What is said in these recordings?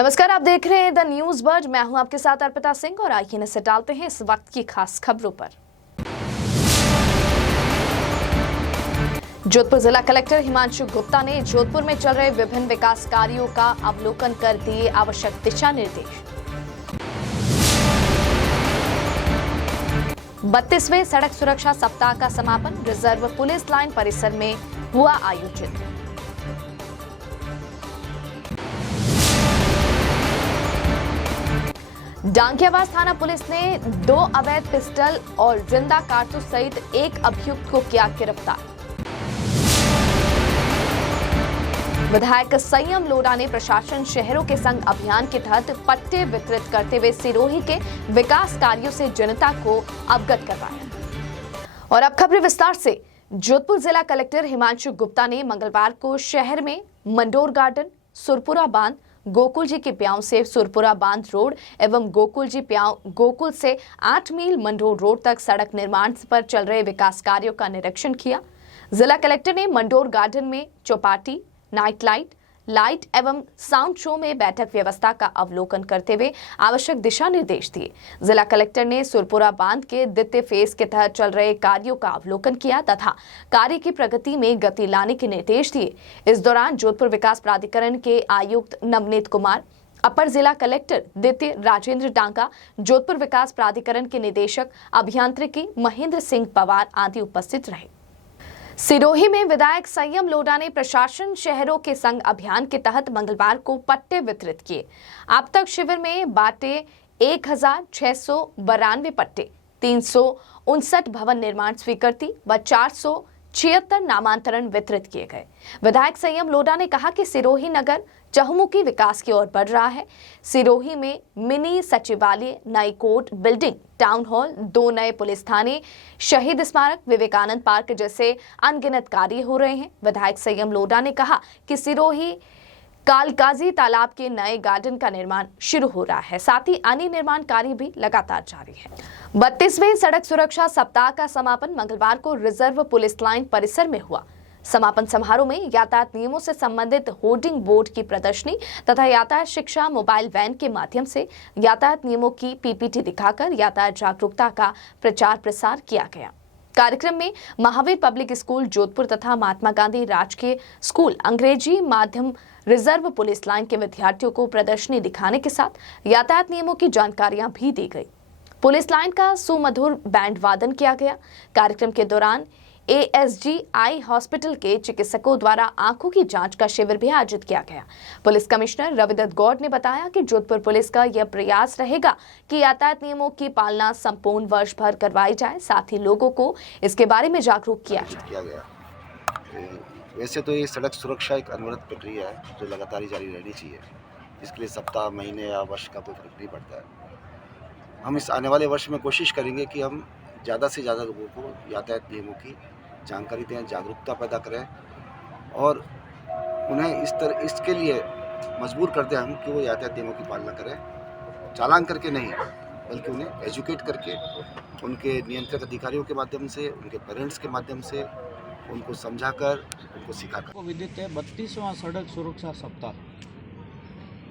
नमस्कार, आप देख रहे हैं द न्यूज बज। मैं हूं आपके साथ अर्पिता सिंह और आइए नजर डालते हैं इस वक्त की खास खबरों पर। जोधपुर जिला कलेक्टर हिमांशु गुप्ता ने जोधपुर में चल रहे विभिन्न विकास कार्यों का अवलोकन कर दिए आवश्यक दिशा निर्देश। 32वें सड़क सुरक्षा सप्ताह का समापन रिजर्व पुलिस लाइन परिसर में हुआ आयोजित। डांगियावास थाना पुलिस ने 2 अवैध पिस्टल और जिंदा कारतूस सहित एक अभियुक्त को किया गिरफ्तार। विधायक संयम लोढ़ा ने प्रशासन शहरों के संग अभियान के तहत पट्टे वितरित करते हुए सिरोही के विकास कार्यों से जनता को अवगत करवाया। और अब खबरें विस्तार से। जोधपुर जिला कलेक्टर हिमांशु गुप्ता ने मंगलवार को शहर में मंडोर गार्डन, सुरपुरा बांध, गोकुल जी के प्याऊ से सुरपुरा बांध रोड एवं गोकुल जी प्याऊ गोकुल से 8 मील मंडोर रोड तक सड़क निर्माण पर चल रहे विकास कार्यों का निरीक्षण किया। जिला कलेक्टर ने मंडोर गार्डन में चौपाटी, नाइट लाइट एवं साउंड शो में बैठक व्यवस्था का अवलोकन करते हुए आवश्यक दिशा निर्देश दिए। जिला कलेक्टर ने सुरपुरा बांध के द्वितीय फेज के तहत चल रहे कार्यों का अवलोकन किया तथा कार्य की प्रगति में गति लाने के निर्देश दिए। इस दौरान जोधपुर विकास प्राधिकरण के आयुक्त नवनीत कुमार, अपर जिला कलेक्टर द्वितीय राजेंद्र डांगा, जोधपुर विकास प्राधिकरण के निदेशक अभियांत्रिकी महेंद्र सिंह पवार आदि उपस्थित रहे। सिरोही में विधायक संयम लोढ़ा ने प्रशासन शहरों के संग अभियान के तहत मंगलवार को पट्टे वितरित किए। अब तक शिविर में बांटे 1692 पट्टे, 359 भवन निर्माण स्वीकृति व 476 नामांतरण वितरित किए गए। विधायक संयम लोढ़ा ने कहा कि सिरोही नगर चहुमुखी विकास की ओर बढ़ रहा है। सिरोही में मिनी सचिवालय, नई कोर्ट बिल्डिंग, टाउन हॉल, 2 नए पुलिस थाने, शहीद स्मारक, विवेकानंद पार्क जैसे अनगिनत कार्य हो रहे हैं। विधायक संयम लोढ़ा ने कहा कि सिरोही कालकाजी तालाब के नए गार्डन का निर्माण शुरू हो रहा है, साथ ही अन्य निर्माण कार्य भी लगातार जारी है। 32वें सड़क सुरक्षा सप्ताह का समापन मंगलवार को रिजर्व पुलिस लाइन परिसर में हुआ। समापन समारोह में यातायात नियमों से संबंधित होर्डिंग बोर्ड की प्रदर्शनी तथा यातायात शिक्षा मोबाइल वैन के माध्यम से यातायात नियमों की पीपीटी दिखाकर यातायात जागरूकता का प्रचार प्रसार किया गया। कार्यक्रम में महावीर पब्लिक स्कूल जोधपुर तथा महात्मा गांधी राजकीय स्कूल अंग्रेजी माध्यम रिजर्व पुलिस लाइन के विद्यार्थियों को प्रदर्शनी दिखाने के साथ यातायात नियमों की जानकारियां भी दी गई। पुलिस लाइन का सुमधुर बैंड वादन किया गया। कार्यक्रम के दौरान ASG आई हॉस्पिटल के चिकित्सकों द्वारा आंखों की जांच का शिविर भी आयोजित किया गया। पुलिस कमिश्नर रविदत्त गौड़ ने बताया कि जोधपुर पुलिस का यह प्रयास रहेगा कि यातायात नियमों की पालना संपूर्ण वर्ष भर करवाई जाए, साथ ही लोगों को इसके बारे में जागरूक किया गया। वैसे तो ये सड़क सुरक्षा एक अनवरत प्रक्रिया है जो लगातार जारी रहनी चाहिए। इसके लिए सप्ताह, महीने या वर्ष का कोई फर्क नहीं पड़ता है। हम इस आने वाले वर्ष में कोशिश करेंगे कि हम ज़्यादा से ज़्यादा लोगों को यातायात नियमों की जानकारी दें, जागरूकता पैदा करें और उन्हें इसके लिए मजबूर कर दें हम कि वो यातायात नियमों की पालना करें। चालान करके नहीं, बल्कि उन्हें एजुकेट करके उनके नियंत्रक अधिकारियों के माध्यम से, उनके पेरेंट्स के माध्यम से उनको समझाकर, उनको सिखाकर। को विदित है 32वां सड़क सुरक्षा सप्ताह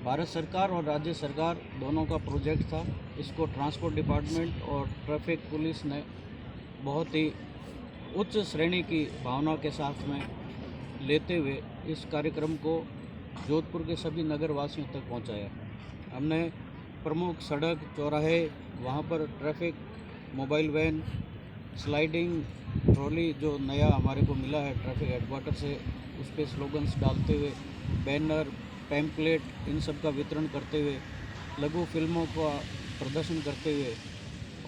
भारत सरकार और राज्य सरकार दोनों का प्रोजेक्ट था। इसको ट्रांसपोर्ट डिपार्टमेंट और ट्रैफिक पुलिस ने बहुत ही उच्च श्रेणी की भावना के साथ में लेते हुए इस कार्यक्रम को जोधपुर के सभी नगर वासियों तक पहुंचाया। हमने प्रमुख सड़क, चौराहे, वहां पर traffic, mobile van, sliding trolley जो नया हमारे को मिला है ट्रैफिक हेडक्वार्टर से, उस पर स्लोगन्स डालते हुए, बैनर, पैम्पलेट, इन सब का वितरण करते हुए, लघु फिल्मों का प्रदर्शन करते हुए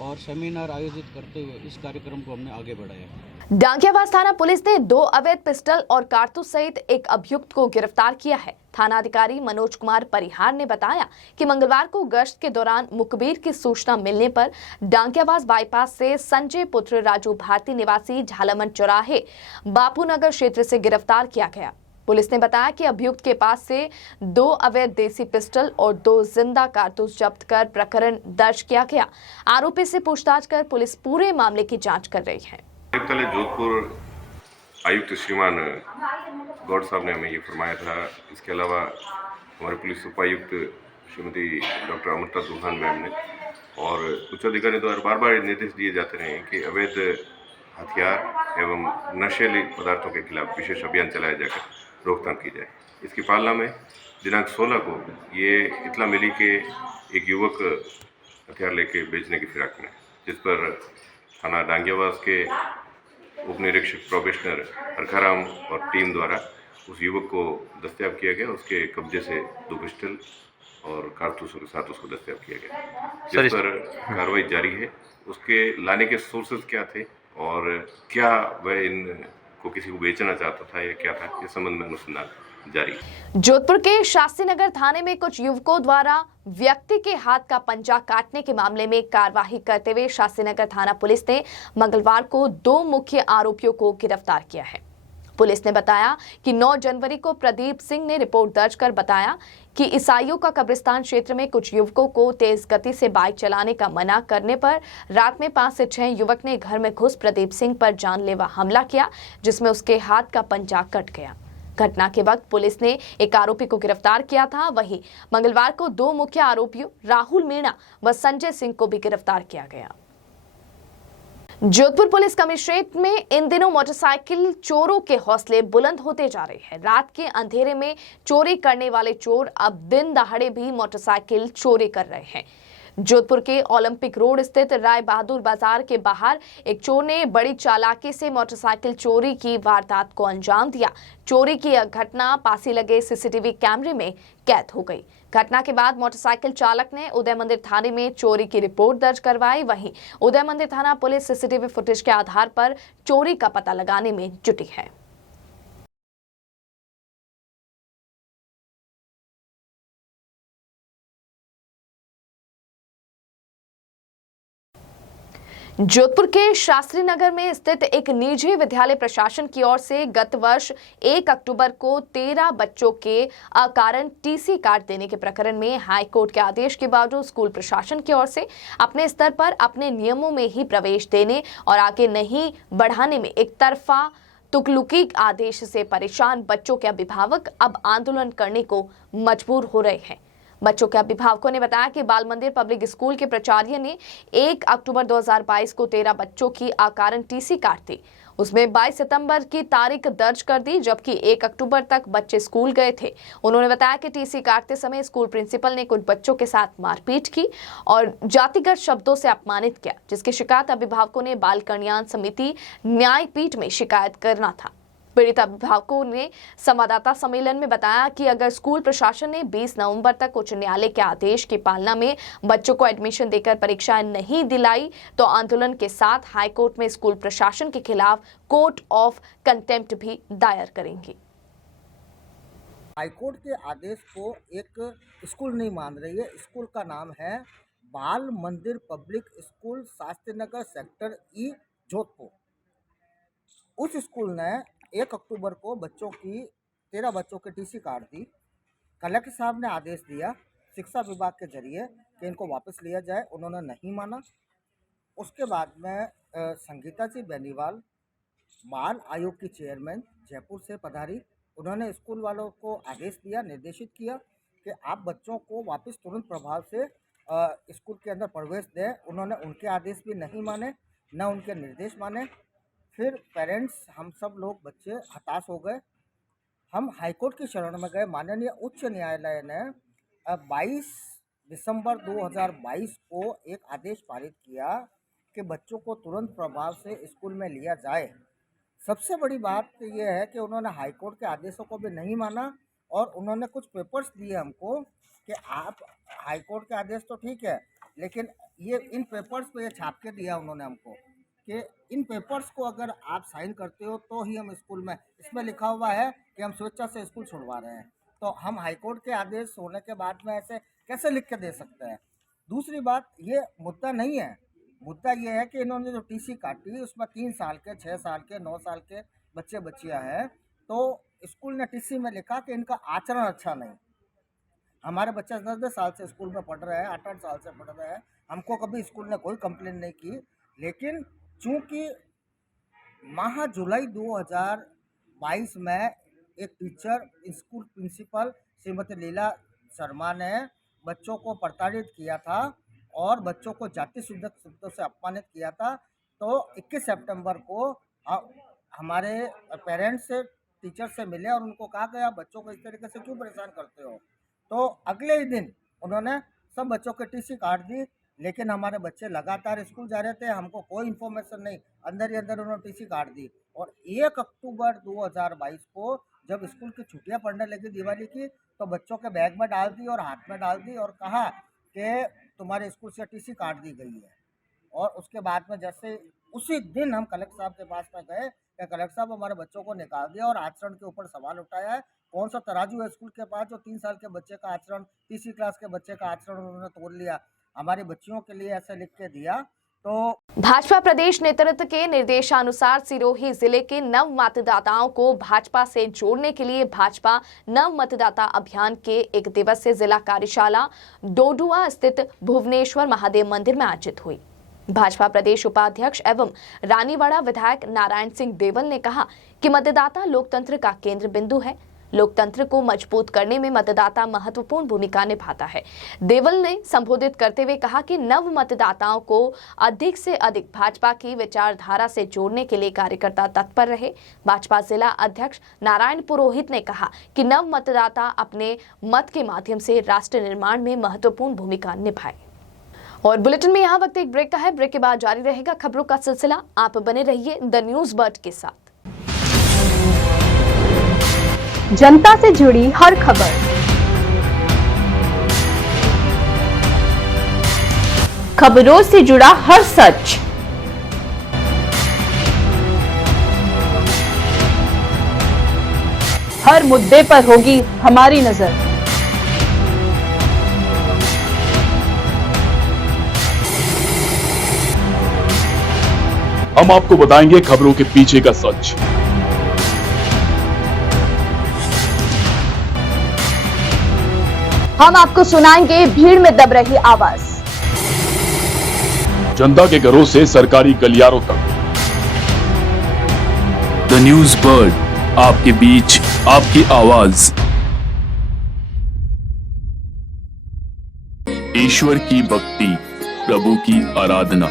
और सेमिनार आयोजित करते हुए इस कार्यक्रम को हमने आगे बढ़ाया। डांगियावास थाना पुलिस ने 2 अवैध पिस्टल और कारतूस सहित एक अभियुक्त को गिरफ्तार किया है। थाना अधिकारी मनोज कुमार परिहार ने बताया कि मंगलवार को गश्त के दौरान मुखबिर की सूचना मिलने पर डांगियावास बाईपास से संजय पुत्र राजू भारती निवासी झालमन चौराहे बापूनगर क्षेत्र से गिरफ्तार किया गया। पुलिस ने बताया कि अभियुक्त के पास से 2 अवैध देसी पिस्टल और 2 जिंदा कारतूस जब्त कर प्रकरण दर्ज किया गया। आरोपी से पूछताछ कर पुलिस पूरे मामले की जांच कर रही है। जोधपुर आयुक्त श्रीमान गौड़ साहब ने हमें ये फरमाया था। इसके अलावा हमारे पुलिस उपायुक्त श्रीमती डॉक्टर अमृता दुहान मैम ने और उच्च अधिकारी द्वारा बार बार निर्देश दिए जाते रहे हैं कि अवैध हथियार एवं नशीले पदार्थों के खिलाफ विशेष अभियान चलाया जाकर रोकथाम की जाए। इसकी पालना में दिनांक 16 को ये इतला मिली कि एक युवक हथियार लेके बेचने की फिराक में, जिस पर थाना डांगियावास के उप निरीक्षक प्रोबेशनर हरखाराम और टीम द्वारा उस युवक को दस्तयाब किया गया। उसके कब्जे से 2 पिस्टल और कारतूसों के साथ उसको दस्तयाब किया गया, जिस पर कार्रवाई जारी है। उसके लाने के सोर्सेज क्या थे और क्या वह इनको किसी को बेचना चाहता था या क्या था, इस संबंध में अनुसंधान जारी है। जोधपुर के शास्त्री नगर थाने में कुछ युवकों द्वारा व्यक्ति के हाथ का पंजा काटने के मामले में कार्यवाही करते हुए शास्त्री नगर थाना पुलिस ने मंगलवार को 2 मुख्य आरोपियों को गिरफ्तार किया है। पुलिस ने बताया कि 9 जनवरी को प्रदीप सिंह ने रिपोर्ट दर्ज कर बताया कि ईसाइयों का कब्रिस्तान क्षेत्र में कुछ युवकों को तेज गति से बाइक चलाने का मना करने पर रात में 5 से 6 युवक ने घर में घुस प्रदीप सिंह पर जानलेवा हमला किया, जिसमें उसके हाथ का पंजा कट गया। घटना के वक्त पुलिस ने एक आरोपी को गिरफ्तार किया था। वहीं मंगलवार को 2 मुख्य आरोपियों राहुल मीणा व संजय सिंह को भी गिरफ्तार किया गया। जोधपुर पुलिस कमिश्नरेट में इन दिनों मोटरसाइकिल चोरों के हौसले बुलंद होते जा रहे हैं। रात के अंधेरे में चोरी करने वाले चोर अब दिन दहाड़े भी मोटरसाइकिल चोरी कर रहे हैं। जोधपुर के ओलंपिक रोड स्थित राय बहादुर बाजार के बाहर एक चोर ने बड़ी चालाकी से मोटरसाइकिल चोरी की वारदात को अंजाम दिया। चोरी की यह घटना पास ही लगे सीसीटीवी कैमरे में कैद हो गई। घटना के बाद मोटरसाइकिल चालक ने उदय मंदिर थाने में चोरी की रिपोर्ट दर्ज करवाई। वहीं उदय मंदिर थाना पुलिस सीसीटीवी फुटेज के आधार पर चोरी का पता लगाने में जुटी है। जोधपुर के शास्त्री नगर में स्थित एक निजी विद्यालय प्रशासन की ओर से गत वर्ष 1 अक्टूबर को 13 बच्चों के अकारण टीसी काट देने के प्रकरण में हाई कोर्ट के आदेश के बावजूद स्कूल प्रशासन की ओर से अपने स्तर पर अपने नियमों में ही प्रवेश देने और आगे नहीं बढ़ाने में एक तरफा तुगलकी आदेश से परेशान बच्चों के अभिभावक अब आंदोलन करने को मजबूर हो रहे हैं। बच्चों के अभिभावकों ने बताया कि बाल मंदिर पब्लिक स्कूल के प्राचार्य ने 1 अक्टूबर 2022 को 13 बच्चों की अकारण टीसी काट दी। उसमें 22 सितंबर की तारीख दर्ज कर दी, जबकि 1 अक्टूबर तक बच्चे स्कूल गए थे। उन्होंने बताया कि टीसी काटते समय स्कूल प्रिंसिपल ने कुछ बच्चों के साथ मारपीट की और जातिगत शब्दों से अपमानित किया, जिसकी शिकायत अभिभावकों ने बाल कल्याण समिति न्यायपीठ में शिकायत करना था। पीड़ित अभिभावकों ने संवाददाता सम्मेलन में बताया कि अगर स्कूल प्रशासन ने 20 नवंबर तक उच्च न्यायालय के आदेश की पालना में बच्चों को एडमिशन देकर परीक्षाएं नहीं दिलाई तो आंदोलन के साथ हाईकोर्ट में स्कूल प्रशासन के खिलाफ कोर्ट ऑफ कंटेम्प्ट भी दायर करेंगे। हाईकोर्ट के आदेश को एक स्कूल नहीं मान रही है। स्कूल का नाम है बाल मंदिर public school Shastri Nagar sector ई जोधपुर। उस स्कूल ने 1 अक्टूबर को 13 बच्चों की टीसी काट दी। कलेक्टर साहब ने आदेश दिया शिक्षा विभाग के जरिए कि इनको वापस लिया जाए, उन्होंने नहीं माना। उसके बाद में संगीता जी बेनीवाल बाल आयोग की चेयरमैन जयपुर से पधारी। उन्होंने स्कूल वालों को आदेश दिया, निर्देशित किया कि आप बच्चों को वापस तुरंत प्रभाव से स्कूल के अंदर प्रवेश दें। उन्होंने उनके आदेश भी नहीं माने, न उनके निर्देश माने। फिर पेरेंट्स, हम सब लोग बच्चे हताश हो गए। हम हाईकोर्ट की शरण में गए। माननीय उच्च न्यायालय ने 22 दिसंबर 2022 को एक आदेश पारित किया कि बच्चों को तुरंत प्रभाव से स्कूल में लिया जाए। सबसे बड़ी बात यह है कि उन्होंने हाईकोर्ट के आदेशों को भी नहीं माना और उन्होंने कुछ पेपर्स दिए हमको कि आप हाईकोर्ट के आदेश तो ठीक है, लेकिन ये इन पेपर्स पे ये छाप के दिया उन्होंने हमको कि इन पेपर्स को अगर आप साइन करते हो तो ही हम स्कूल में, इसमें लिखा हुआ है कि हम स्वेच्छा से स्कूल छुड़वा रहे हैं। तो हम हाईकोर्ट के आदेश होने के बाद में ऐसे कैसे लिख के दे सकते हैं। दूसरी बात, ये मुद्दा नहीं है। मुद्दा ये है कि इन्होंने जो टीसी काटी उसमें 3 साल के, 6 साल के, 9 साल के बच्चे बच्चियाँ हैं। तो स्कूल ने टीसी में लिखा कि इनका आचरण अच्छा नहीं। हमारे बच्चे 10-10 साल से स्कूल में पढ़ रहे हैं, 8-8 साल से पढ़ रहे हैं। हमको कभी स्कूल ने कोई कंप्लेन नहीं की, लेकिन चूँकि माह जुलाई 2022 में एक टीचर, स्कूल प्रिंसिपल श्रीमती लीला शर्मा ने बच्चों को प्रताड़ित किया था और बच्चों को जाति सूचक शब्दों से अपमानित किया था, तो 21 सितंबर को हमारे पेरेंट्स टीचर से मिले और उनको कहा कि आप बच्चों को इस तरीके से क्यों परेशान करते हो। तो अगले ही दिन उन्होंने सब बच्चों के टीसी काट दी, लेकिन हमारे बच्चे लगातार स्कूल जा रहे थे, हमको कोई इन्फॉर्मेशन नहीं, अंदर ही अंदर उन्होंने टीसी काट दी। और 1 अक्टूबर 2022 को जब स्कूल की छुट्टियां पड़ने लगी दिवाली की, तो बच्चों के बैग में डाल दी और हाथ में डाल दी और कहा कि तुम्हारे स्कूल से टीसी काट दी गई है। और उसके बाद में जैसे उसी दिन हम कलेक्टर साहब के पास में गए कि कलेक्टर साहब हमारे बच्चों को निकाल दिया और आचरण के ऊपर सवाल उठाया है। कौन सा तराजू है स्कूल के पास जो 3 साल के बच्चे का आचरण, तीसरी क्लास के बच्चे का आचरण उन्होंने तोड़ लिया। हमारी बच्चियों के लिए ऐसे लिख के दिया। तो भाजपा प्रदेश नेतृत्व के निर्देशानुसार सिरोही जिले के नव मतदाताओं को भाजपा से जोड़ने के लिए भाजपा नव मतदाता अभियान के 1 दिवसीय जिला कार्यशाला डोडुआ स्थित भुवनेश्वर महादेव मंदिर में आयोजित हुई। भाजपा प्रदेश उपाध्यक्ष एवं रानीवाड़ा विधायक नारायण सिंह देवल ने कहा कि मतदाता लोकतंत्र का केंद्र बिंदु है। लोकतंत्र को मजबूत करने में मतदाता महत्वपूर्ण भूमिका निभाता है। देवल ने संबोधित करते हुए कहा कि नव मतदाताओं को अधिक से अधिक भाजपा की विचारधारा से जोड़ने के लिए कार्यकर्ता तत्पर रहे। भाजपा जिला अध्यक्ष नारायण पुरोहित ने कहा कि नव मतदाता अपने मत के माध्यम से राष्ट्र निर्माण में महत्वपूर्ण भूमिका निभाए। और बुलेटिन में यहाँ वक्त एक ब्रेक का है। ब्रेक के बाद जारी रहेगा खबरों का सिलसिला। आप बने रहिए द न्यूज बर्ड के साथ। जनता से जुड़ी हर खबर, खबरों से जुड़ा हर सच, हर मुद्दे पर होगी हमारी नजर। हम आपको बताएंगे खबरों के पीछे का सच। हम आपको सुनाएंगे भीड़ में दब रही आवाज। जनता के घरों से सरकारी गलियारों तक। द न्यूज बर्ड, आपके बीच, आपकी आवाज। ईश्वर की भक्ति, प्रभु की आराधना।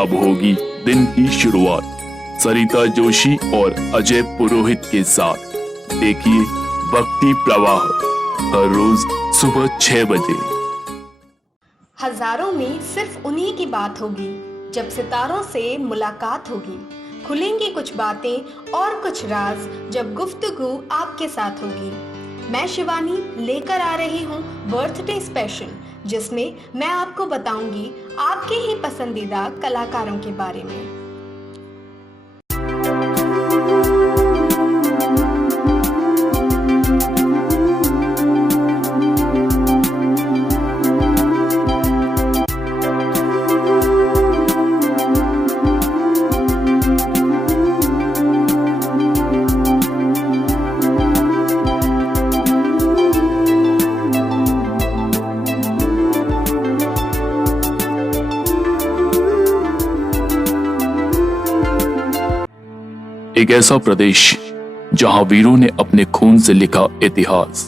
अब होगी दिन की शुरुआत सरिता जोशी और अजय पुरोहित के साथ। देखिए भक्ति प्रवाह हर रोज सुबह 6 बजे। हजारों में सिर्फ उन्हीं की बात होगी जब सितारों से मुलाकात होगी। खुलेंगी कुछ बातें और कुछ राज जब गुफ्तगू आपके साथ होगी। मैं शिवानी लेकर आ रही हूँ बर्थडे स्पेशल, जिसमें मैं आपको बताऊंगी आपके ही पसंदीदा कलाकारों के बारे में। एक ऐसा प्रदेश जहां वीरों ने अपने खून से लिखा इतिहास।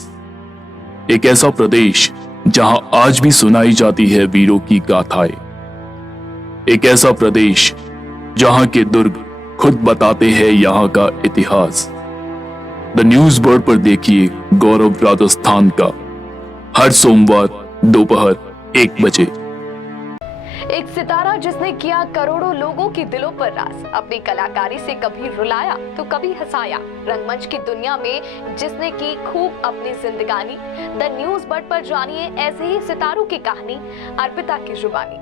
एक ऐसा प्रदेश जहां आज भी सुनाई जाती है वीरों की गाथाएं। एक ऐसा प्रदेश जहां के दुर्ग खुद बताते हैं यहां का इतिहास। द न्यूज बर्ड पर देखिए गौरव राजस्थान का हर सोमवार दोपहर 1 बजे। एक सितारा जिसने किया करोड़ों लोगों के दिलों पर राज, अपनी कलाकारी से कभी रुलाया तो कभी हंसाया। रंगमंच की दुनिया में जिसने की खूब अपनी जिंदगानी। द न्यूज बर्ड पर जानिए ऐसे ही सितारों की कहानी, अर्पिता की जुबानी।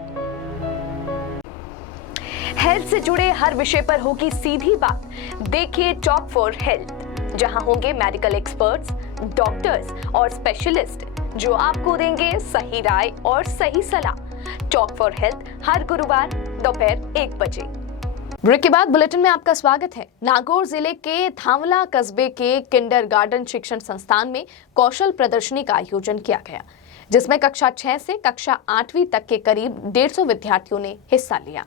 हेल्थ से जुड़े हर विषय पर होगी सीधी बात। देखिए टॉक फॉर हेल्थ, जहां होंगे मेडिकल एक्सपर्ट्स, डॉक्टर्स और स्पेशलिस्ट जो आपको देंगे सही राय और सही सलाह। टॉक फॉर हेल्थ हर गुरुवार दोपहर 1 बजे। ब्रेक के बाद बुलेटिन में आपका स्वागत है। नागौर जिले के धामला कस्बे के किंडरगार्टन शिक्षण संस्थान में कौशल प्रदर्शनी का आयोजन किया गया, जिसमें कक्षा 6 से कक्षा 8वीं तक के करीब 150 विद्यार्थियों ने हिस्सा लिया।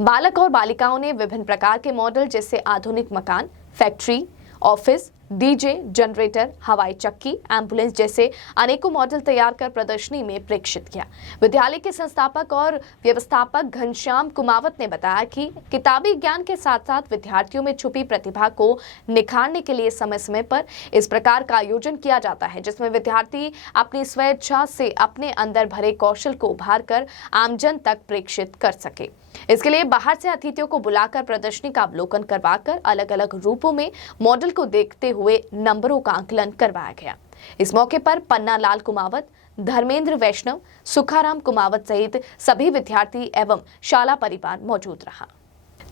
बालक और बालिकाओं ने विभिन्न प्रकार के मॉडल जैसे आधुनिक मकान, फैक्ट्री, ऑफिस, डीजे, जनरेटर, हवाई चक्की, एम्बुलेंस जैसे अनेकों मॉडल तैयार कर प्रदर्शनी में प्रेक्षित किया। विद्यालय के संस्थापक और व्यवस्थापक घनश्याम कुमावत ने बताया कि किताबी ज्ञान के साथ साथ विद्यार्थियों में छुपी प्रतिभा को निखारने के लिए समय समय पर इस प्रकार का आयोजन किया जाता है, जिसमें विद्यार्थी अपनी स्वेच्छा से अपने अंदर भरे कौशल को उभार कर आमजन तक प्रेक्षित कर सके। इसके लिए बाहर से अतिथियों को बुलाकर प्रदर्शनी का अवलोकन करवाकर अलग अलग रूपों में मॉडल को देखते हुए नंबरों का आकलन करवाया गया। इस मौके पर पन्ना लाल कुमावत, धर्मेंद्र वैष्णव, सुखाराम कुमावत सहित सभी विद्यार्थी एवं शाला परिवार मौजूद रहा।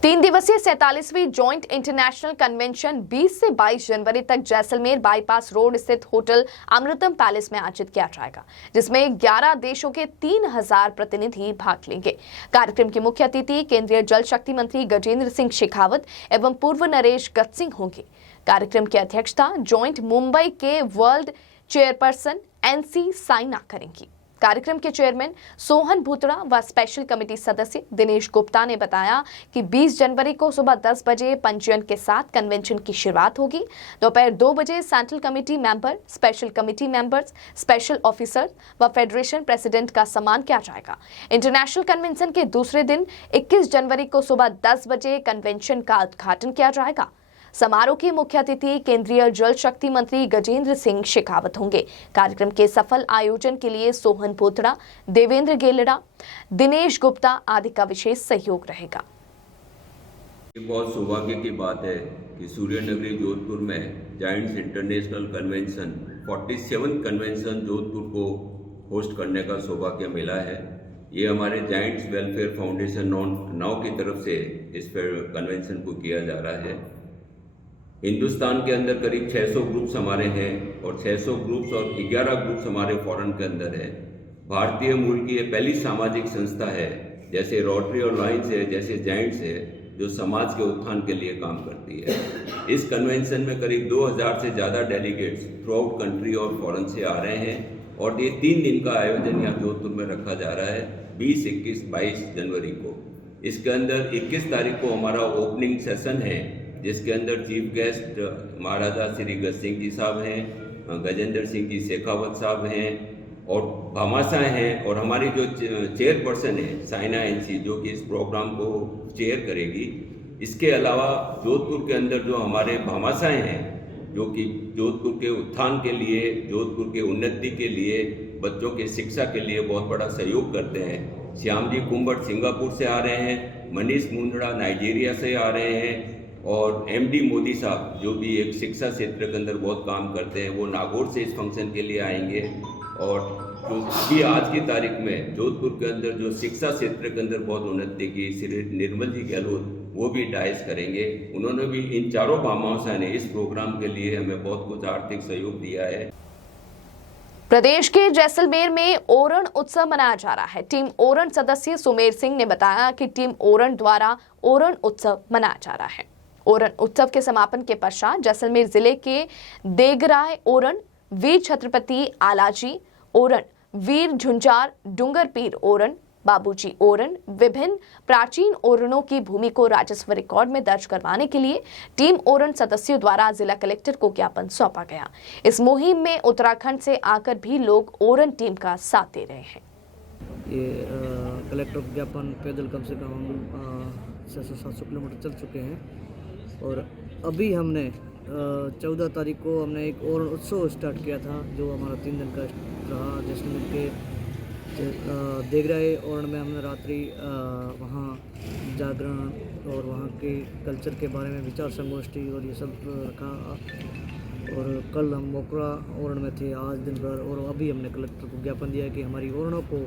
3 दिवसीय 47वीं जॉइंट इंटरनेशनल कन्वेंशन 20 से 22 जनवरी तक जैसलमेर बाईपास रोड स्थित होटल अमृतम पैलेस में आयोजित किया जाएगा, जिसमें 11 देशों के 3000 प्रतिनिधि भाग लेंगे। कार्यक्रम के मुख्य अतिथि केंद्रीय जल शक्ति मंत्री गजेंद्र सिंह शेखावत एवं पूर्व नरेश गजसिंह होंगे। कार्यक्रम की अध्यक्षता जॉइंट मुंबई के वर्ल्ड चेयरपर्सन NC साइना करेंगी। कार्यक्रम के चेयरमैन सोहन भूतड़ा व स्पेशल कमेटी सदस्य दिनेश गुप्ता ने बताया कि 20 जनवरी को सुबह 10 बजे पंजीयन के साथ कन्वेंशन की शुरुआत होगी। दोपहर 2 बजे central committee member, special committee members, special officer व फेडरेशन प्रेसिडेंट का सम्मान किया जाएगा। इंटरनेशनल कन्वेंशन के दूसरे दिन 21 जनवरी को सुबह 10 बजे कन्वेंशन का उद्घाटन किया जाएगा। समारोह के मुख्य अतिथि केंद्रीय जल शक्ति मंत्री गजेंद्र सिंह शेखावत होंगे। कार्यक्रम के सफल आयोजन के लिए सोहन भूतड़ा, देवेंद्र गेलड़ा, दिनेश गुप्ता आदि का विशेष सहयोग रहेगा। ये बहुत सौभाग्य की बात है कि सूर्य नगरी जोधपुर में giants international convention 47 convention Jodhpur को होस्ट करने का सौभाग्य मिला है। ये हमारे जायंट्स वेलफेयर फाउंडेशन नौ की तरफ से इस कन्वेंशन को किया जा रहा है। हिंदुस्तान के अंदर करीब 600 ग्रुप्स हमारे हैं और 600 ग्रुप्स और 11 ग्रुप्स हमारे फॉरेन के अंदर है। भारतीय मूल की ये पहली सामाजिक संस्था है, जैसे रोटरी और लायंस है, जैसे जायंट्स है, जो समाज के उत्थान के लिए काम करती है। इस कन्वेंशन में करीब 2000 से ज़्यादा डेलीगेट्स थ्रू आउट कंट्री और फॉरेन से आ रहे हैं और ये 3 दिन का आयोजन यहाँ जोधपुर में रखा जा रहा है 20, 21, 22 जनवरी को। इसके अंदर 21 तारीख को हमारा ओपनिंग सेशन है, जिसके अंदर चीफ गेस्ट महाराजा श्री गजसिंह जी साहब हैं, गजेंद्र सिंह जी शेखावत साहब हैं और भामाशाह हैं और हमारी जो चेयरपर्सन है साइना NC, जो कि इस प्रोग्राम को चेयर करेगी। इसके अलावा जोधपुर के अंदर जो हमारे भामाशाह हैं, जो कि जोधपुर के उत्थान के लिए, जोधपुर के उन्नति के लिए, बच्चों के शिक्षा के लिए बहुत बड़ा सहयोग करते हैं। श्याम जी कुंभट सिंगापुर से आ रहे हैं, मनीष मुंदड़ा नाइजीरिया से आ रहे हैं और MD मोदी साहब, जो भी एक शिक्षा क्षेत्र के अंदर बहुत काम करते हैं, वो नागौर से इस फंक्शन के लिए आएंगे। और जो अभी आज की तारीख में जोधपुर के अंदर जो शिक्षा क्षेत्र के अंदर बहुत उन्नति की श्री निर्मल जी गहलोत, वो भी डाइस करेंगे। उन्होंने भी इन चारों भामाशाह ने इस प्रोग्राम के लिए हमें बहुत कुछ आर्थिक सहयोग दिया है। प्रदेश के जैसलमेर में ओरण उत्सव मनाया जा रहा है। टीम ओरण सदस्य सुमेर सिंह ने बताया कि टीम ओरण द्वारा ओरण उत्सव मनाया जा रहा है। ओरण उत्सव के समापन के पश्चात जैसलमेर जिले के देगराय ओरण, वीर छत्रपति आलाजी ओरण, वीर झुंझार डूंगरपीर ओरण, बाबूजी ओरण, विभिन्न प्राचीन ओरणों की भूमि को राजस्व रिकॉर्ड में दर्ज करवाने के लिए टीम ओरण सदस्यों द्वारा जिला कलेक्टर को ज्ञापन सौंपा गया। इस मुहिम में उत्तराखंड से आकर भी लोग ओरण टीम का साथ दे रहे हैं। ये कलेक्टर ज्ञापन पैदल कम से कम 600-700 किलोमीटर चल चुके हैं और अभी हमने 14 तारीख को हमने एक ओरण उत्सव स्टार्ट किया था, जो हमारा 3 दिन का रहा। जैसलमेर के देगराय ओरण में हमने रात्रि वहाँ जागरण और वहाँ के कल्चर के बारे में विचार संगोष्ठी और ये सब रखा। और कल हम मोकरा ओरण में थे आज दिन भर, और अभी हमने कलेक्टर को ज्ञापन दिया है कि हमारी ओरणों को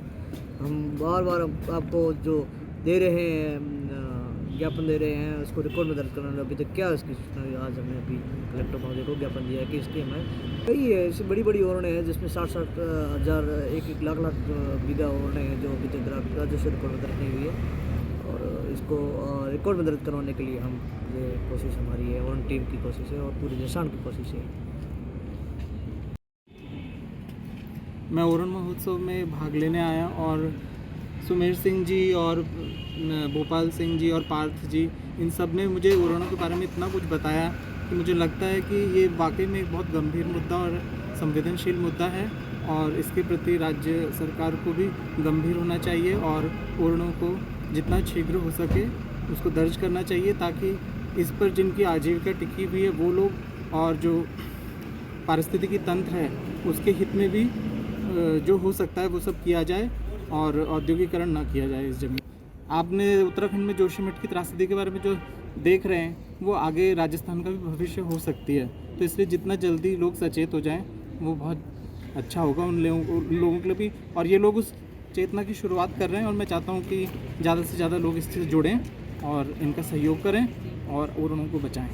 हम बार बार आपको जो दे रहे हैं, ज्ञापन दे रहे हैं, उसको रिकॉर्ड में दर्ज करना। अभी तक क्या इसकी सूचना, आज हमने अभी कलेक्टर महोदय को ज्ञापन दिया है कि इसकी हमें कई है ऐसी बड़ी बड़ी ओरणें हैं जिसमें 60-60 हज़ार 1-1 लाख बीघा ओरणें हैं जो अभी तक राजस्व रिकॉर्ड में दर्ज नहीं हुई है। और इसको रिकॉर्ड में दर्ज करवाने के लिए हम ये कोशिश हमारी है, ओरण टीम की कोशिश है और पूरी निशान की कोशिश है। मैं ओरण महोत्सव में भाग लेने आया और सुमेर सिंह जी और भोपाल सिंह जी और पार्थ जी, इन सब ने मुझे ओरणों के बारे में इतना कुछ बताया कि मुझे लगता है कि ये वाकई में एक बहुत गंभीर मुद्दा और संवेदनशील मुद्दा है और इसके प्रति राज्य सरकार को भी गंभीर होना चाहिए और ओरणों को जितना शीघ्र हो सके उसको दर्ज करना चाहिए, ताकि इस पर जिनकी आजीविका टिकी हुई है वो लोग और जो पारिस्थितिकी तंत्र है उसके हित में भी जो हो सकता है वो सब किया जाए और औद्योगिकरण ना किया जाए इस जमीन। आपने उत्तराखंड में जोशीमठ की त्रासदी के बारे में जो देख रहे हैं वो आगे राजस्थान का भी भविष्य हो सकती है, तो इसलिए जितना जल्दी लोग सचेत हो जाएं वो बहुत अच्छा होगा उन लोगों के लिए भी। और ये लोग उस चेतना की शुरुआत कर रहे हैं और मैं चाहता हूँ कि ज़्यादा से ज़्यादा लोग इससे जुड़ें और इनका सहयोग करें और ओरणों को बचाएं।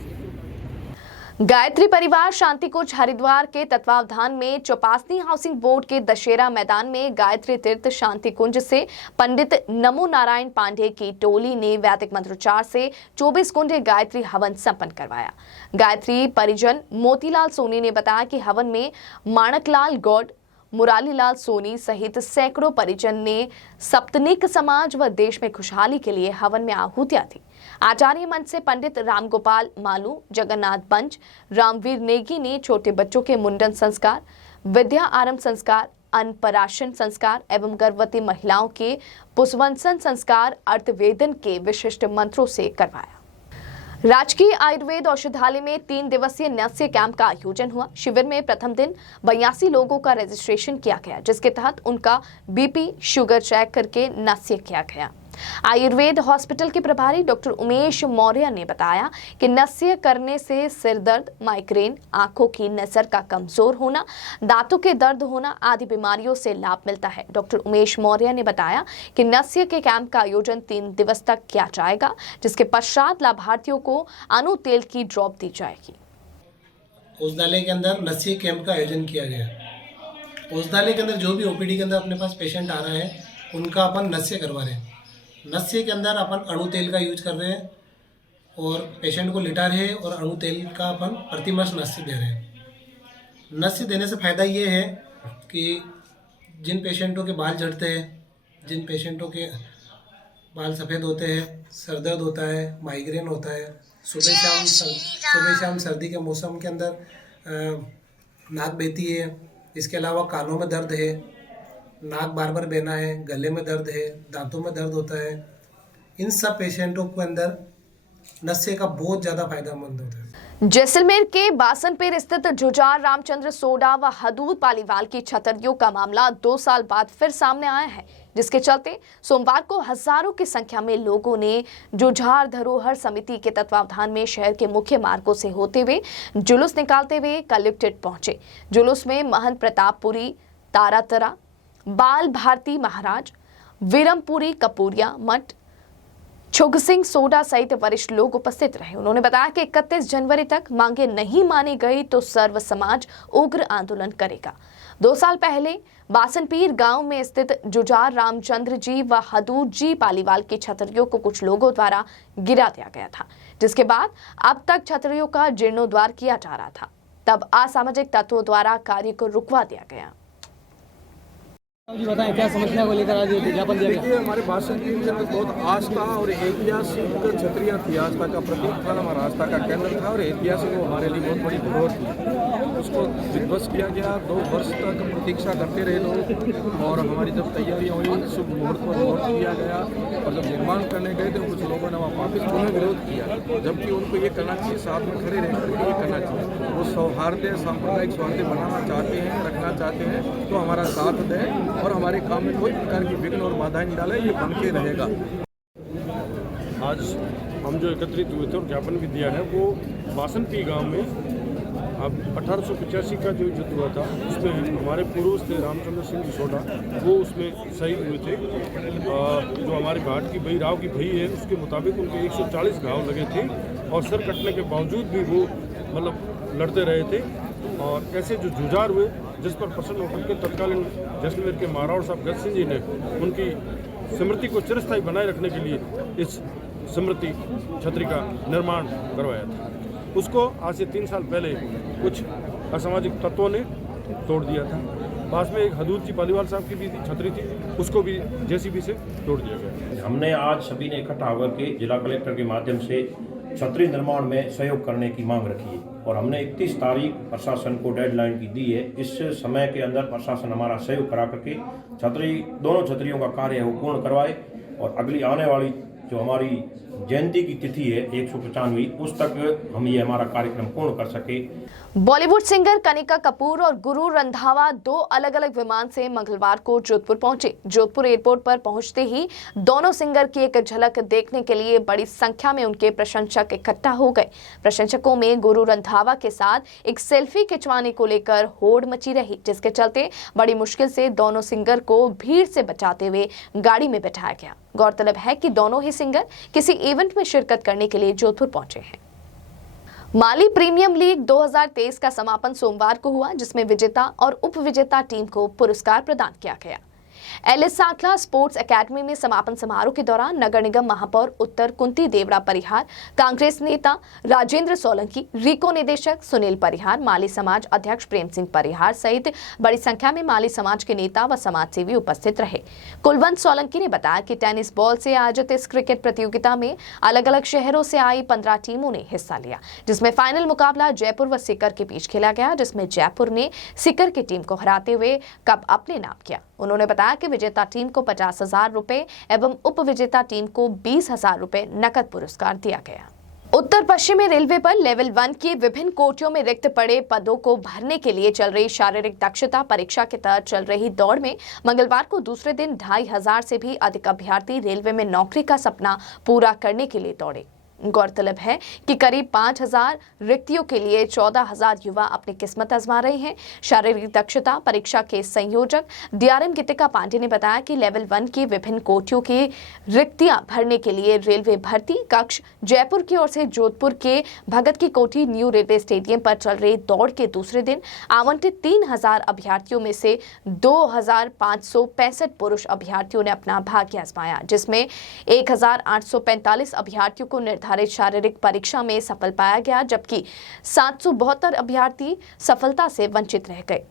गायत्री परिवार शांति कुंज हरिद्वार के तत्वावधान में चौपासनी हाउसिंग बोर्ड के दशहरा मैदान में गायत्री तीर्थ शांति कुंज से पंडित नमो नारायण पांडे की टोली ने वैदिक मंत्रोच्चार से 24 कुंडे गायत्री हवन संपन्न करवाया। गायत्री परिजन मोतीलाल सोनी ने बताया कि हवन में माणकलाल गौड़, मुरालीलाल सोनी सहित सैकड़ों परिजन ने सप्तनिक समाज व देश में खुशहाली के लिए हवन में आहुतियां दी। आचार्य मंच से पंडित रामगोपाल मालू, जगन्नाथ बंज, रामवीर नेगी ने छोटे बच्चों के मुंडन संस्कार, विद्या आरंभ संस्कार, अन्नप्राशन संस्कार एवं गर्भवती महिलाओं के पुष्पवंसन संस्कार अर्थवेदन के विशिष्ट मंत्रों से करवाया। राजकीय आयुर्वेद औषधालय में 3 दिवसीय नस्य कैंप का आयोजन हुआ। शिविर में प्रथम दिन 82 लोगों का रजिस्ट्रेशन किया गया, जिसके तहत उनका बीपी शुगर चेक करके नस्य किया गया। आयुर्वेद हॉस्पिटल के प्रभारी डॉक्टर उमेश मौर्य ने बताया कि नस्य करने से सिर दर्द, माइग्रेन, आंखों की नजर का कमजोर होना, दांतों के दर्द होना आदि बीमारियों से लाभ मिलता है। डॉक्टर उमेश मौर्य ने बताया कि नस्य के कैंप का आयोजन 3 दिवस तक किया जाएगा, जिसके पश्चात लाभार्थियों को अनु तेल की ड्रॉप दी जाएगी। औषधालय के अंदर नस्य कैंप का आयोजन किया गया। औषधालय के अंदर जो भी ओपीडी के अंदर अपने पास पेशेंट आ रहे हैं उनका अपन नस्य करवा रहे हैं। नस्य के अंदर अपन अणु तेल का यूज कर रहे हैं और पेशेंट को लिटा रहे हैं और अणु तेल का अपन प्रतिमास नस्य दे रहे हैं। नस्य देने से फ़ायदा ये है कि जिन पेशेंटों के बाल झड़ते हैं, जिन पेशेंटों के बाल सफ़ेद होते हैं, सर दर्द होता है, माइग्रेन होता है, सुबह शाम सर्दी के मौसम के अंदर नाक बहती है, इसके अलावा कानों में दर्द है, नाक बार बार बहना है, गले में दर्द है, दांतों में दर्द होता है, इन सब पेशेंटों के अंदर नस्य का बहुत ज़्यादा फायदेमंद होता है। जैसलमेर के बासनपेर स्थित जुझार रामचंद्र सोडा व हदूद पालीवाल की छतरियों का मामला 2 साल बाद फिर सामने आया है, जिसके चलते सोमवार को हजारों की संख्या में लोगों ने जुझार धरोहर समिति के तत्वावधान में शहर के मुख्य मार्गों से होते हुए जुलूस निकालते हुए कलेक्ट्रेट पहुंचे। जुलूस में महंत प्रतापपुरी तारातरा, बाल भारती महाराज, वीरमपुरी कपूरिया मठ, छुग सिंह सोडा सहित वरिष्ठ लोग उपस्थित रहे। उन्होंने बताया कि 31 जनवरी तक मांगे नहीं मानी गई तो सर्व समाज उग्र आंदोलन करेगा। 2 साल पहले बासनपीर गांव में स्थित जुझार रामचंद्र जी व हदूद जी पालीवाल की छतरियों को कुछ लोगों द्वारा गिरा दिया गया था, जिसके बाद अब तक छतरियों का जीर्णोद्धार किया जा रहा था। तब असामाजिक तत्वों द्वारा कार्य को रुकवा दिया गया। बताएं क्या समस्या को लेकर आज ज्ञापन दिया गया? देखिए, हमारे बासनपीर में बहुत आस्था और ऐतिहासिक छतरियाँ थी, आस्था का प्रतीक था, हमारा आस्था का केंद्र था और ऐतिहासिक वो हमारे लिए बहुत बड़ी धरोहर थी। उसको विध्वस्त किया गया। 2 वर्ष तक प्रतीक्षा करते रहे लोग और हमारी जब तैयारियाँ हुई, शुभ मुहूर्त पर मुहूर्त किया गया और जब निर्माण करने गए तो कुछ लोगों ने वहाँ वापस पुनः विरोध किया, जबकि उनको ये करना चाहिए, साथ में खड़े रहकर ये करना चाहिए। वो सौहार्द सांप्रदायिक सौहार्द बनाना चाहते हैं, रखना चाहते हैं तो हमारा साथ दें और हमारे काम में कोई प्रकार की विघ्न और बाधाएं नहीं डालें, ये बन के रहेगा। आज हम जो एकत्रित हुए थे और ज्ञापन भी दिया है वो बासनपी गांव में अब 1885 का जो युद्ध हुआ था उसमें हमारे पूर्वज थे रामचंद्र सिंह जी सोडा, वो उसमें शहीद हुए थे। जो हमारे घाट की भई राव की भई है उसके मुताबिक उनके 140 घाव लगे थे और सर कटने के बावजूद भी वो मतलब लड़ते रहे थे। और ऐसे जो जुझार हुए जिस पर प्रसन्न होकर के तत्कालीन जैसलमेर के महाराणा साहब गज सिंह जी ने उनकी स्मृति को चिरस्थायी बनाए रखने के लिए इस स्मृति छतरी का निर्माण करवाया था। उसको आज से 3 साल पहले कुछ असामाजिक तत्वों ने तोड़ दिया था। पास में एक हदूद जी पालीवाल साहब की भी छतरी थी, उसको भी जेसीबी से तोड़ दिया गया। हमने आज सभी ने इकट्ठा होकर के जिला कलेक्टर के माध्यम से छतरी निर्माण में सहयोग करने की मांग रखी है और हमने 31 तारीख प्रशासन को डेडलाइन की दी है। इस समय के अंदर प्रशासन हमारा सहयोग करा करके दोनों छतरियों का कार्य है वो पूर्ण करवाए और अगली आने वाली जो हमारी जयंती की तिथि है 195वीं, उस तक हम ये हमारा कार्यक्रम पूर्ण कर सके। बॉलीवुड सिंगर कनिका कपूर और गुरु रंधावा 2 अलग अलग विमान से मंगलवार को जोधपुर पहुंचे। जोधपुर एयरपोर्ट पर पहुंचते ही दोनों सिंगर की एक झलक देखने के लिए बड़ी संख्या में उनके प्रशंसक इकट्ठा हो गए। प्रशंसकों में गुरु रंधावा के साथ एक सेल्फी खिंचवाने को लेकर होड़ मची रही, जिसके चलते बड़ी मुश्किल से दोनों सिंगर को भीड़ से बचाते हुए गाड़ी में बैठाया गया। गौरतलब है कि दोनों ही सिंगर किसी इवेंट में शिरकत करने के लिए जोधपुर पहुंचे हैं। माली प्रीमियम लीग 2023 का समापन सोमवार को हुआ, जिसमें विजेता और उप विजेता टीम को पुरस्कार प्रदान किया गया। एलिस सांखला स्पोर्ट्स एकेडमी में समापन समारोह के दौरान नगर निगम महापौर उत्तर कुंती देवरा परिहार, कांग्रेस नेता राजेंद्र सोलंकी, रीको निदेशक सुनील परिहार, माली समाज अध्यक्ष प्रेम सिंह परिहार सहित बड़ी संख्या में माली समाज के नेता व समाजसेवी उपस्थित रहे। कुलवंत सोलंकी ने बताया कि टेनिस बॉल से आयोजित इस क्रिकेट प्रतियोगिता में अलग अलग शहरों से आई 15 टीमों ने हिस्सा लिया, जिसमें फाइनल मुकाबला जयपुर व सीकर के बीच खेला गया, जिसमें जयपुर ने सीकर की टीम को हराते हुए कप अपने नाम किया। उन्होंने बताया कि विजेता टीम को 50,000 रुपए एवं उप विजेता टीम को 20,000 रुपए नकद पुरस्कार दिया गया। उत्तर पश्चिमी रेलवे पर लेवल 1 की विभिन्न कोटियों में रिक्त पड़े पदों को भरने के लिए चल रही शारीरिक दक्षता परीक्षा के तहत चल रही दौड़ में मंगलवार को दूसरे दिन 2,500 से भी अधिक अभ्यर्थी रेलवे में नौकरी का सपना पूरा करने के लिए दौड़े। गौरतलब है कि करीब 5,000 रिक्तियों के लिए 14,000 युवा अपनी किस्मत आजमा रहे हैं। शारीरिक दक्षता परीक्षा के संयोजक डीआरएम गीतिका पांडे ने बताया कि लेवल 1 की विभिन्न कोटियों की रिक्तियां भरने के लिए रेलवे भर्ती कक्ष जयपुर की ओर से जोधपुर के भगत की कोठी न्यू रेलवे स्टेडियम पर चल रही दौड़ के दूसरे दिन आवंटित 3,000 अभ्यर्थियों में से 2,565 पुरुष अभ्यर्थियों ने अपना भाग्य आजमाया, जिसमें 1,845 अभ्यर्थियों को निर्धारित शारीरिक परीक्षा में सफल पाया गया, जबकि 772 अभ्यर्थी सफलता से वंचित रह गए।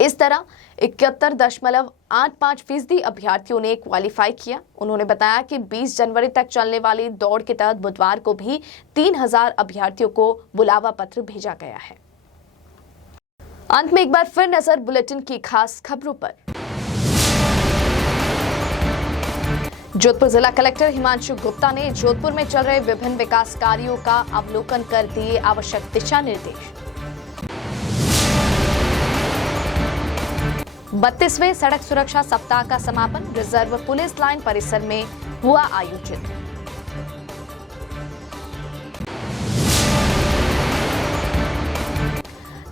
इस तरह 71.85% अभ्यर्थियों ने क्वालिफाई किया। उन्होंने बताया कि 20 जनवरी तक चलने वाली दौड़ के तहत बुधवार को भी 3,000 अभ्यर्थियों को बुलावा पत्र भेजा गया है। अंत में एक बार फिर नजर बुलेटिन की खास खबरों पर। जोधपुर जिला कलेक्टर हिमांशु गुप्ता ने जोधपुर में चल रहे विभिन्न विकास कार्यों का अवलोकन कर दिए आवश्यक दिशा निर्देश। 32वें सड़क सुरक्षा सप्ताह का समापन रिजर्व पुलिस लाइन परिसर में हुआ आयोजित।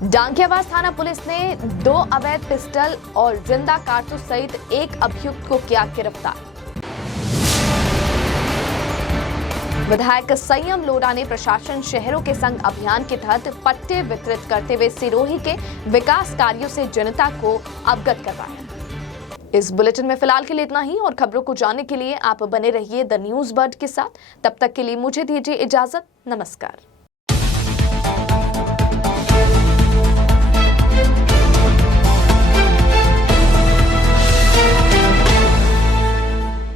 डांगियावास थाना पुलिस ने 2 अवैध पिस्टल और जिंदा कारतूस सहित एक अभियुक्त को किया गिरफ्तार। विधायक संयम लोढ़ा ने प्रशासन शहरों के संग अभियान के तहत पट्टे वितरित करते हुए सिरोही के विकास कार्यों से जनता को अवगत करवाया। इस बुलेटिन में फिलहाल के लिए इतना ही और खबरों को जानने के लिए आप बने रहिए द न्यूज बर्ड के साथ। तब तक के लिए मुझे दीजिए इजाजत। नमस्कार।